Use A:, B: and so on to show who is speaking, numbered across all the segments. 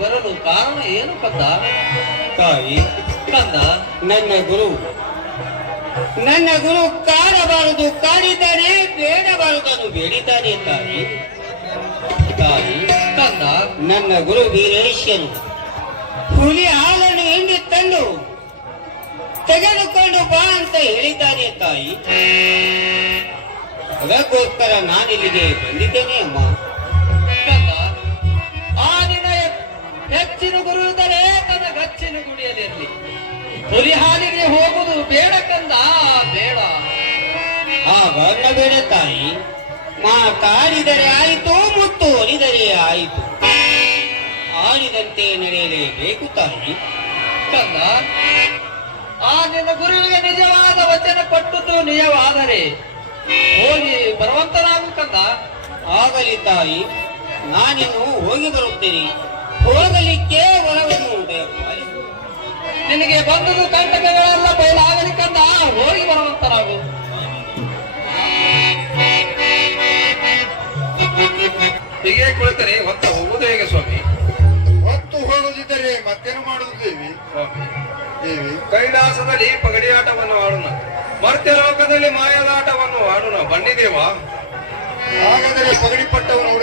A: ಬರಲು ಕಾರಣ ಏನು ಕಂದ?
B: ತಾಯಿ
A: ಕಂದ?
B: ನನ್ನ ಗುರು ನನ್ನ ಗುರು ಕಾಡಬಾರದು ಕಾಡಿದ್ದಾನೆ ಬೇಡಬಾರದನ್ನು ಬೇಡಿದ್ದಾನೆ ತಾಯಿ. ತಾಯಿ
A: ಕಂದ?
B: ನನ್ನ ಗುರು ವೀರೇಶ್ವರು ಹುಲಿ ಹಾಲನ್ನು ಹಿಂಡಿ ತಂದು ತೆಗೆದುಕೊಂಡು ಬಾ ಅಂತ ಹೇಳಿದ್ದಾನೆ ತಾಯಿ. ಅದಕ್ಕೋಸ್ಕರ ನಾನಿಲ್ಲಿಗೆ ಬಂದಿದ್ದೇನೆ ಅಮ್ಮ.
A: ಹೆಚ್ಚಿನ ಗುರು ಇದ್ದರೆ ತನ್ನ ಗಚ್ಚಿನ ಗುಡಿಯಲ್ಲಿರಲಿ. ಹುಲಿ ಹಾಲಿಗೆ ಹೋಗುದು ಬೇಡ ಕಂದ, ಬೇಡ.
B: ಆ ಬಂದ ಬೇಡ ತಾಯಿ, ಮಾತಾಡಿದರೆ ಆಯಿತು ಮುತ್ತು ಒಲಿದರೆ ಆಯಿತು. ಆಡಿದಂತೆ ನಡೆಯಲೇಬೇಕು ತಾಯಿ.
A: ಕಂದ ಆ ನಿನ್ನ ಗುರುವಿಗೆ ನಿಜವಾದ ವಚನ ಕೊಟ್ಟದ್ದು ನಿಜವಾದರೆ ಹೋಗಿ ಬರುವಂತನಾಗು ಕಂದ.
B: ಆಗಲಿ ತಾಯಿ ನಾನಿನ್ನು ಹೋಗಿ ಬರುತ್ತೇನೆ. ಹೋಗಲಿಕ್ಕೆ ಒಲವನ್ನು.
A: ನಿನಗೆ ಬಂದದು ಕಂಟಕಗಳೆಲ್ಲ ಬಯಲಾಗಲಿಕ್ಕಂತ ಕಂದ ಹೋಗಿ ಬರುವಂತರಾಗು
C: ಹೀಗೆ ಕುಳಿತರೆ ಹೊತ್ತ ಹೋಗುವುದು ಹೇಗೆ ಸ್ವಾಮಿ?
D: ಹೊತ್ತು ಹೋಗದಿದ್ದರೆ ಮತ್ತೇನು ಮಾಡುವುದು ದೇವಿ?
C: ಸ್ವಾಮಿ
D: ದೇವಿ?
C: ಕೈಲಾಸದಲ್ಲಿ ಪಗಡಿ ಆಟವನ್ನು ಆಡೋಣ. ಮರ್ತ್ಯ ಲೋಕದಲ್ಲಿ ಮಾಯದ ಆಟವನ್ನು ಆಡೋಣ ಬನ್ನಿದೇವ
D: ಹಾಗಾದರೆ ಪಗಡಿ ಪಟ್ಟವನ್ನು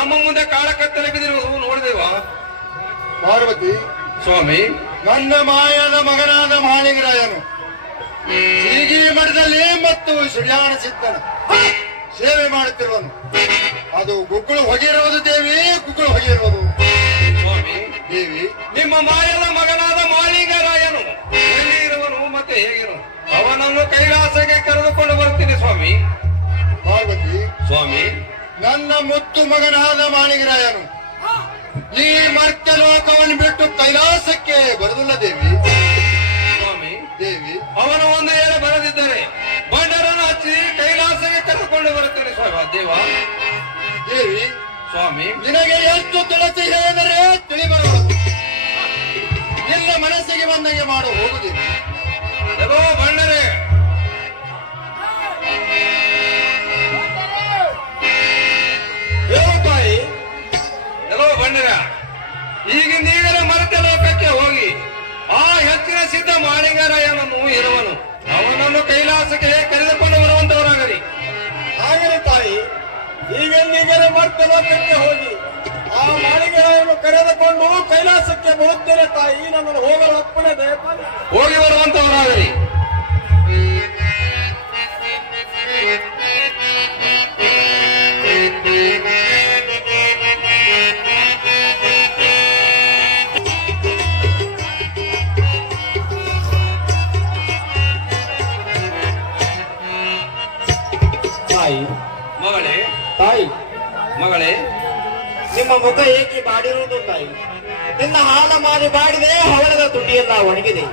C: ನಮ್ಮ ಮುಂದೆ ಕಾಳ ಕತ್ತಲೆ ಬಿದ್ದಿರುವುದು ನೋಡಿದೇವ
D: ಪಾರ್ವತಿ
C: ಸ್ವಾಮಿ.
D: ನನ್ನ ಮಾಯದ ಮಗನಾದ ಮಾಳಿಂಗರಾಯನು ಸೀಗಿ ಮಠದಲ್ಲಿ ಮತ್ತು ಸುಳ್ಯಾಣ ಸಿದ್ದನ ಸೇವೆ ಮಾಡುತ್ತಿರುವನು. ಅದು ಗುಗ್ಗುಳು ಹೊಗೆಯಿರುವುದು ದೇವಿ ಗುಗ್ಗುಳು ಹೊಗೆಯಿರುವುದು.
C: ಸ್ವಾಮಿ.
D: ದೇವಿ.
C: ನಿಮ್ಮ ಮಾಯದ ಮಗನಾದ ಮಾಳಿಂಗರಾಯನು ಎಲ್ಲಿ ಇರುವನು ಮತ್ತೆ ಹೇಗಿರು ಅವನನ್ನು ಕೈಲಾಸಕ್ಕೆ ಕರೆದುಕೊಂಡು ಬರ್ತೀನಿ ಸ್ವಾಮಿ.
D: ಪಾರ್ವತಿ.
C: ಸ್ವಾಮಿ.
D: ನನ್ನ ಮುತ್ತು ಮಗನಾದ ಮಾಣಿಗಿರಾಯನು. ಈ ಮರ್ತ್ಯ ಲೋಕವನ್ನು ಬಿಟ್ಟು ಕೈಲಾಸಕ್ಕೆ ಬರುವುದಿಲ್ಲ ದೇವಿ.
C: ಸ್ವಾಮಿ
D: ದೇವಿ.
C: ಅವನು ಒಂದು ಏಳು ಬರದಿದ್ದರೆ ಬಂಡರನ್ನು ಹಚ್ಚಿ ಕೈಲಾಸಕ್ಕೆ ಕರೆದುಕೊಂಡು ಬರುತ್ತೇನೆ ಸ್ವಾಮಿ ದೇವ
D: ದೇವಿ.
C: ಸ್ವಾಮಿ.
D: ನಿನಗೆ ಎಷ್ಟು ತುಳಸಿ ಹೇಳಿದರೆ ತಿಳಿಬರಬಹುದು ನಿನ್ನ ಮನಸ್ಸಿಗೆ ಬಂದಂಗೆ ಮಾಡು ಹೋಗುದಿಲ್ಲ
C: ಬಂಡರೆ ಈಗಿಂದ ನೀವೇ ಮರೆತ ಲೋಕಕ್ಕೆ ಹೋಗಿ ಆ ಹೆಚ್ಚಿನ ಸಿದ್ಧ ಮಾಳಿಂಗರಾಯನನ್ನು ಇರುವನು ಅವನನ್ನು ಕೈಲಾಸಕ್ಕೆ ಕರೆದುಕೊಂಡು ಬರುವಂತವರಾಗಲಿ
D: ಹಾಗರೆ ತಾಯಿ ಈಗಲ್ಲೀಗಲೇ ಮತ್ತೆ ಲೋಕಕ್ಕೆ ಹೋಗಿ ಆ ಮಾಳಿಗೆಯನ್ನು ಕರೆದುಕೊಂಡು ಕೈಲಾಸಕ್ಕೆ ಬರುತ್ತೇನೆ ತಾಯಿ ನನ್ನನ್ನು ಹೋಗಲು ಅಪ್ಪಣೆ ದಯಪಾಲಿ
C: ಹೋಗಿ ಬರುವಂತವರಾಗಲಿ.
B: ತಾಯಿ.
C: ಮಗಳೇ.
B: ತಾಯಿ.
C: ಮಗಳೇ.
B: ನಿಮ್ಮ ಮುಖ ಏಕೆ ಬಾಡಿರುವುದು ತಾಯಿ ನಿನ್ನ ಹಾಲ ಮಾರಿ ಬಾಡಿದೆ ಹವಳದ ತುಟಿಯೆಲ್ಲ ಒಣಗಿದೆ.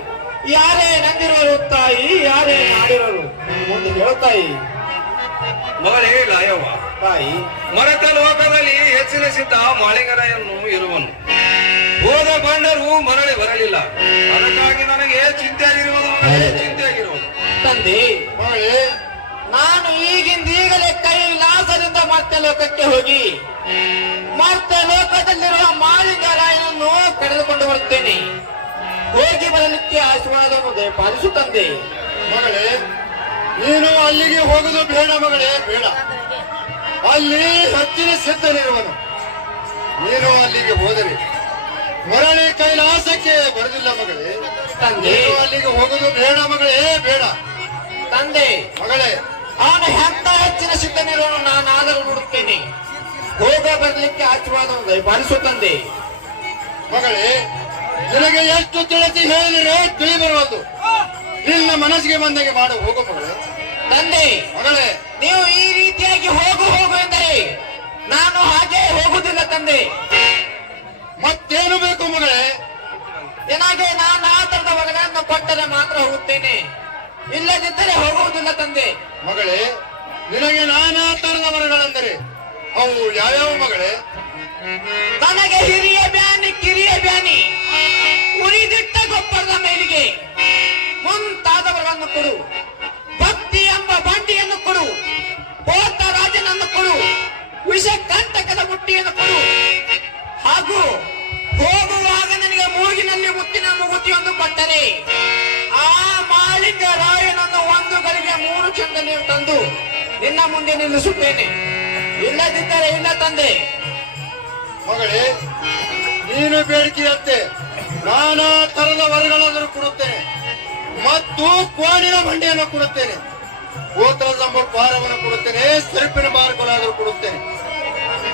B: ಯಾರೇ ನಂದಿರೋರು ತಾಯಿ ಯಾರೇ ನಾಡಿರೋರು? ಮುಂದೆ ಹೇಳುತ್ತಾಯಿ ತಾಯಿ.
C: ಮಗಳೇ ಲಾಯವ್ವ.
B: ತಾಯಿ.
C: ಮರೆತ ಲೋಕದಲ್ಲಿ ಹೆಚ್ಚಿನ ಸಿದ್ಧ ಇರುವನು. ಹೋದ ಬಂಡರು ಮರಳಿ ಬರಲಿಲ್ಲ. ಅದಕ್ಕಾಗಿ ನನಗೆ ಚಿಂತೆ ಆಗಿರುವುದು ಮಗಳೇ. ಚಿಂತೆ ಆಗಿರುವುದು
B: ತಂದೆ
D: ಮಗಳೇ
B: ನಾನು ಈಗಿಂದ ಲೋಕಕ್ಕೆ ಹೋಗಿ. ಮತ್ತೆ ಲೋಕದಲ್ಲಿರುವ ಮಾಳಿಂಗರಾಯನನ್ನು ಕರೆದುಕೊಂಡು ಬರುತ್ತೇನೆ. ಹೋಗಿ ಬರಲಿಕ್ಕೆ ಆಶೀರ್ವಾದವನ್ನು ದಯಪಾಲಿಸು ತಂದೆ.
D: ಮಗಳೇ ನೀನು ಅಲ್ಲಿಗೆ ಹೋಗುದು ಬೇಡ ಮಗಳೇ ಬೇಡ. ಅಲ್ಲಿ ಹತ್ತಿರ ಸಿದ್ಧನಿರುವನು. ನೀನು ಅಲ್ಲಿಗೆ ಹೋದರೆ ಮರಳಿ ಕೈಲಾಸಕ್ಕೆ ಬರುದಿಲ್ಲ ಮಗಳೇ.
B: ತಂದೆ.
D: ಅಲ್ಲಿಗೆ ಹೋಗುದು ಬೇಡ ಮಗಳೇ ಬೇಡ.
B: ತಂದೆ.
D: ಮಗಳೇ
B: ಅವನು ಎಂತ ಹೆಚ್ಚಿನ ಸಿದ್ಧನಿರೋನು ನಾನು ಆದರೂ ನೋಡುತ್ತೇನೆ. ಹೋಗ ಬರಲಿಕ್ಕೆ ಆಶೀರ್ವಾದ ದಯಪಾಲಿಸು ತಂದೆ.
D: ಮಗಳೇ, ನಿನಗೆ ಎಷ್ಟು ತಿಳಿಸಿ ಹೇಳಿದ್ರೆ ತಿಳಿ ಬರುವುದು ನಿನ್ನ ಮನಸ್ಸಿಗೆ ಬಂದಂಗೆ ಮಾಡು. ಹೋಗು ಮಗಳೇ.
B: ತಂದೆ,
D: ಮಗಳೇ.
B: ನೀವು ಈ ರೀತಿಯಾಗಿ ಹೋಗು ಹೋಗು ಎಂದರೆ ನಾನು ಹಾಗೆ ಹೋಗುದಿಲ್ಲ ತಂದೆ.
D: ಮತ್ತೇನು ಬೇಕು ಮಗಳೇ?
B: ನಿನಗೆ ನಾನು ಆ ತರದ ಕೊಟ್ಟರೆ ಮಾತ್ರ ಹೋಗುತ್ತೇನೆ. ಇಲ್ಲದಿದ್ದರೆ ಹೋಗುವುದಿಲ್ಲ ತಂದೆ.
D: ಮಗಳೇ ನಿನಗೆ ನಾನಾ ತರದ ವರಗಳೆಂದರೆ ಅವು ಯಾವ್ಯಾವ ಮಗಳೇ?
B: ನನಗೆ ಹಿರಿಯ ಬ್ಯಾನಿ ಕಿರಿಯ ಬ್ಯಾನಿ. ಉರಿದಿಟ್ಟ ಗೊಬ್ಬರದ ಮೇಲಿಗೆ ಮುಂತಾದವರನ್ನು ಕೊಡು. ಮೂರು ತಂದು ನಿನ್ನ ಮುಂದೆ ನಿಲ್ಲಿಸುತ್ತೇನೆ. ಇಲ್ಲದಿದ್ದರೆ ಇಲ್ಲ ತಂದೆ.
D: ಮಗಳೇ, ನೀನು ಬೇಡಿಕೆಯಂತೆ ನಾನಾ ತರದ ವರಗಳನ್ನು ಕೊಡುತ್ತೇನೆ. ಮತ್ತು ಕೋಣಿನ ಬಂಡೆಯನ್ನು ಕೊಡುತ್ತೇನೆ. ಗೋತ್ರದ ಪಾರವನ್ನು ಕೊಡುತ್ತೇನೆ, ಸರಿಪಿನ ಬಾರ್ಕೊಲಾದರೂ ಕೊಡುತ್ತೇನೆ.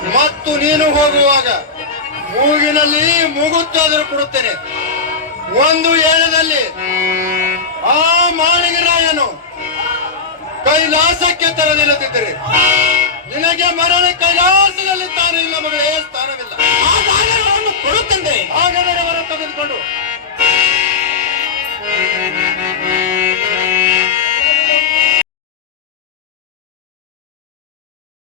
D: ಮತ್ತು ನೀನು ಹೋಗುವಾಗ ಮೂಗಿನಲ್ಲಿ ಮುಗುತ್ತಾದರೂ ಕೊಡುತ್ತೇನೆ. ಒಂದು ಏಳದಲ್ಲಿ ಆ ಮಾಳಿಗರಾಯನು ಕೈಲಾಸಕ್ಕೆ ತರಲಿಲ್ಲದಿದ್ದರೆ ನಿನಗೆ ಮರಣ ಕೈಲಾಸದಲ್ಲಿ ತಾನೇ ಇಲ್ಲ ಮಗಳೇ ಸ್ಥಾನವಿಲ್ಲ.
B: ಆ ಕೊಡುತ್ತಂದೆ
D: ಹಾಗಾದರೆ ವರ ತೆಗೆದುಕೊಂಡು